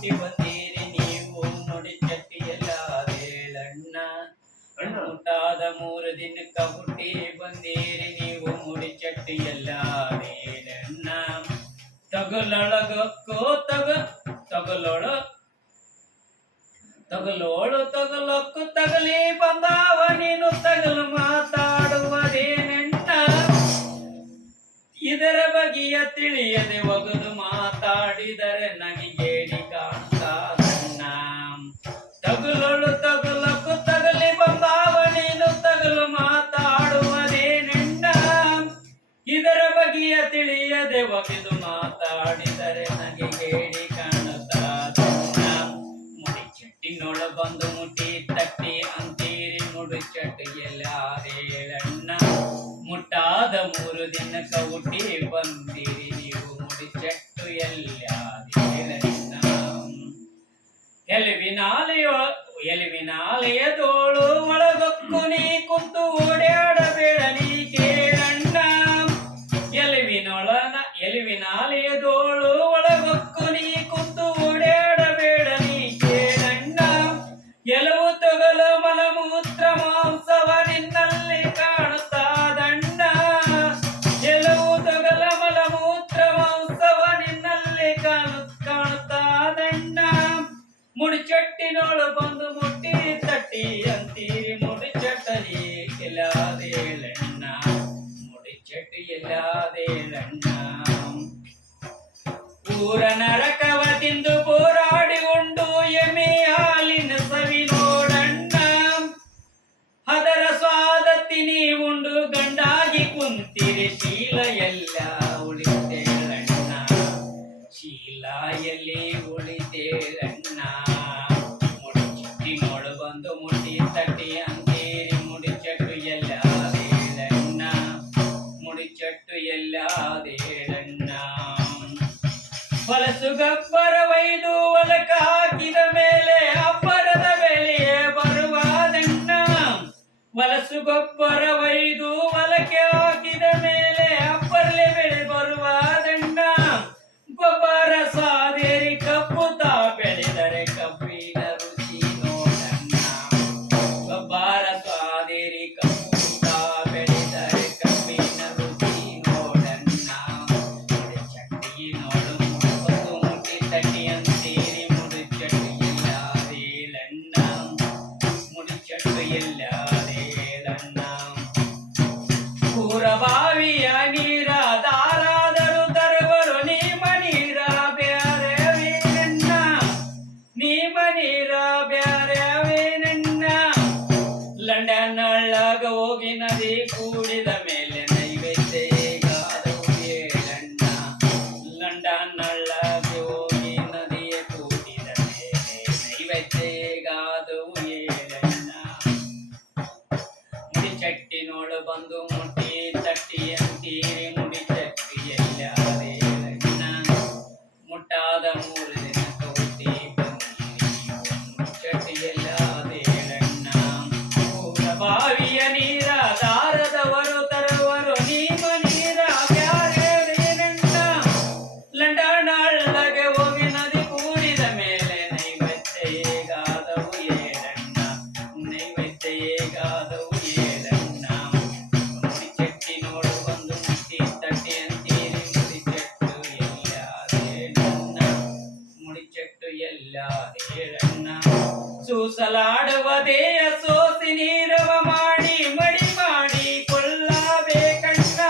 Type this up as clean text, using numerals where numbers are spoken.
ಹುಟ್ಟಿ ಬಂದೀರಿ ನೀವು ಮುಡಿ ಚಟ್ಟಿಯಲ್ಲ ಹೇಳಣ್ಣ ಊಟಾದ 3 ದಿನಕ್ಕ ಹುಟ್ಟಿ ಬಂದೀರಿ ನೀವು ಮುಡಿ ಚಟ್ಟಿಯಲ್ಲ ಹೇಳಣ್ಣ ತಗಲೊಳಗಕ್ಕೋ ತಗಲೊಳಕ್ಕೂ ತಗಲಿ ಬಂದಾವ ನೀನು ತಗಲು ಮಾತಾಡುವುದೇನೆಣ್ಣ ಇದರ ಬಗೆಯ ತಿಳಿಯದೆ ಒಗದು ಮಾತಾಡಿದರೆ ನಗಿಗೇಡಿ ಕಾಣ್ತಾದಣ್ಣ ತಗಲಕ್ಕೂ ತಗಲಿ ಬಂದಾವ ನೀನು ತಗಲು ಮಾತಾಡುವುದೇನೆಣ್ಣ ಇದರ ಬಗೆಯ ತಿಳಿಯದೆ ಒಗೆದು ಮಾತಾಡಿದರೆ ನಗಿಗೇಡಿ ಕಾಣುತ್ತಾದಣ್ಣ ಮುಡಿ ಚಟ್ಟಿನೊಳ ಬಂದು ಮುಟ್ಟಿ ತಟ್ಟಿ ಅಂತೀರಿ ಮುಡಿ ಚಟ್ಟಿಯಲ್ಲ ಹೇಳಣ್ಣ ಮುಟ್ಟಾದ 3 ದಿನಕ್ಕ ಹುಟ್ಟಿ ಬಂದಿರಿ ನೀವು ಮುಡಿ ಚಟ್ಟು ಎಲ್ಲ ಹೇಳಣ್ಣ ಎಲುವಿನಾಲೆಯದೋಳು ಒಳಗೊಕ್ಕು ನೀ ಕುಂತು ಓಡಾಡಬೇಡ ನೀ ಕೇಳಣ್ಣ ಎಲುವಿನಾಲೆಯದೋಳು ಒಳಗೊಕ್ಕು ನೀ ಕುಂತು ಓಡಾಡಬೇಡ ನೀ ಕೇಳಣ್ಣ ಎಲುವು ತೊಗಲ ಮಲಮೂತ್ರ ಮಾಂಸವ ನಿನ್ನಲ್ಲಿ ಕಾಣುತ್ತಾದಣ್ಣ ಎಲುವು ತೊಗಲ ಮಲಮೂತ್ರ ಮಾಂಸವ ನಿನ್ನಲ್ಲಿ ಕಾಣುತ್ತಾದಣ್ಣ ಮುಡಿ ಚಟ್ಟಿನೋಳು ಬಂದು ಮುಟ್ಟಿ ತಟ್ಟಿ ಅಂತೀರಿ ಮುಡಿ ಚಟ್ಟಲಿ ಎಲ್ಲಾದೇಳಣ್ಣ ಮುಡಿ ಚಟ್ಟಿ ಎಲ್ಲಾದೇಳಣ್ಣ ಊರ ನರಕವ ತಿಂದು ಹೋರಾಡಿ ಉಂಡು ಎಮ್ಮೆ ಹಾಲಿನ ಸವಿ ನೋಡಣ್ಣ ಅದರ ಸ್ವಾದ ತಿನಿ ಉಂಡು ಗಂಡಾಗಿ ಕುಂತಿರಿ ಶೀಲ ಎಲ್ಲ ಉಳಿತೇಳಣ್ಣ ಶೀಲ ಎಲ್ಲಿ ಉಳಿತೇಳಣ್ಣ ಮುಡಿ ಚಟ್ಟಿನೋಳು ಬಂದು ಮುಟ್ಟಿ ತಟ್ಟಿ ಅಂತೀರಿ ಮುಡಿ ಚಟ್ಟು ಎಲ್ಲಾದೇಳಣ್ಣ ಮುಡಿ ಚಟ್ಟು ಎಲ್ಲಾದೇಳಣ್ಣ ಹೊಲಸು ಗಬ್ಬರ ಒಯ್ದು ಹೊಲಕ ಹಾಕಿದ ಮೇಲೆ ಅಬ್ಬರದ ಬೆಲೆಯೇ ಬರುವಾದಣ್ಣ ಹೊಲಸು ಗೊಬ್ಬರ ಒಯ್ದು ಹೊಲಕ್ಕೆ ಹಾಕಿದ ಮೇಲೆ ಅಬ್ಬರಲೆ ಬೆಳೆ ಬರುವಾದಣ್ಣ ಗೊಬ್ಬರ ಸಾದೇರಿ ಕಬ್ಬು ತಾ ಬೆಳೆದರೆ ಕಬ್ಬಿನ ರುಚಿ ನೋಡಣ್ಣ ಗೊಬ್ಬರ ಸಾದೇರಿ ಕಬ್ಬು ತಾ ಬೆಳೆದರೆ ಕಬ್ಬಿನ ರುಚಿ ನೋಡಣ್ಣ ಮುಡಿ ಚಟ್ಟಿ ನೋಡು ಮುಟ್ಟಿ ತಟ್ಟಿ ಅಂತೀರಿ ಮುಡಿ ಚಟ್ಟಿ ಎಲ್ಲಾದೇಳಣ್ಣ ಮುಡಿ ಚಟ್ಟಿ ಎಲ್ಲಾದೇಳಣ್ಣ ಊರ ಬಾವಿಯ ನೀರ ದಾರಾದರು ತರುವರು ನೀಮ ನೀರ ಬ್ಯಾರವೇನಣ್ಣ ನೀಮ ನೀರ ಬ್ಯಾರವೇನಣ್ಣ ಲಂಡನ್ನಳ್ಳಾಗ ಹೋಗಿ ನದಿ ಕೂಡಿದ ಮೇಲೆ ನೈವೇದ್ಯಗಾದವು ಹೇಳಣ್ಣ ಲಂಡನ್ನಳ್ಳಾಗ ಹೋಗಿ ನದಿಯ ಕೂಡಿದ ಮೇಲೆ ನೈವೇದ್ಯಗಾದವು ಹೇಳಣ್ಣ ಮುಡಿ ಚಟ್ಟಿನೋಳು ಬಂದು ಮುಟ್ಟಿ ತಟ್ಟಿ ಅಂತೀರಿ ಮುಡಿ ಚಟ್ಟಿ ಎಲ್ಲಾದೇಳಣ್ಣ ಮುಟ್ಟಾದ 3 ದಿನಕ್ಕ ಹುಟ್ಟಿ ಬಂದಿರಿ ಮುಡಿ ಚಟ್ಟಿ ಎಲ್ಲಾದೇಳಣ್ಣ ಊರ ಬಾವಿಯ ನೀರ ದಾರದವರು ತರುವರು ನೀಮ ನೀರ ಬ್ಯಾರೇನಣ್ಣ ಲಂಡನ್ನಳ್ಳಗೆ ಹೋಗಿ ನದಿ ಕೂಡಿದ ಮೇಲೆ ನೈವೇದ್ಯಗಾದವು ಹೇಳಣ್ಣ ನೈವೇದ್ಯಗಾದವು ಹೇಳಣ್ಣ ಮುಡಿ ಚಟ್ಟಿನೋಳು ಬಂದು ಮುಟ್ಟಿ ತಟ್ಟಿ ಅಂತೀರಿ ಮುಡಿ ಚಟ್ಟು ಎಲ್ಲಾದೇಳಣ್ಣ ಮುಡಿ ಚಟ್ಟು ಎಲ್ಲಾದೇಳಣ್ಣ ಸೂಸಲಾಡುವುದೇಯ ಸೋಸಿ ನೀರವ ಮಾಡಿ ಮಡಿ ಮಾಡಿ ಕೊಲ್ಲಬೇಕಣ್ಣ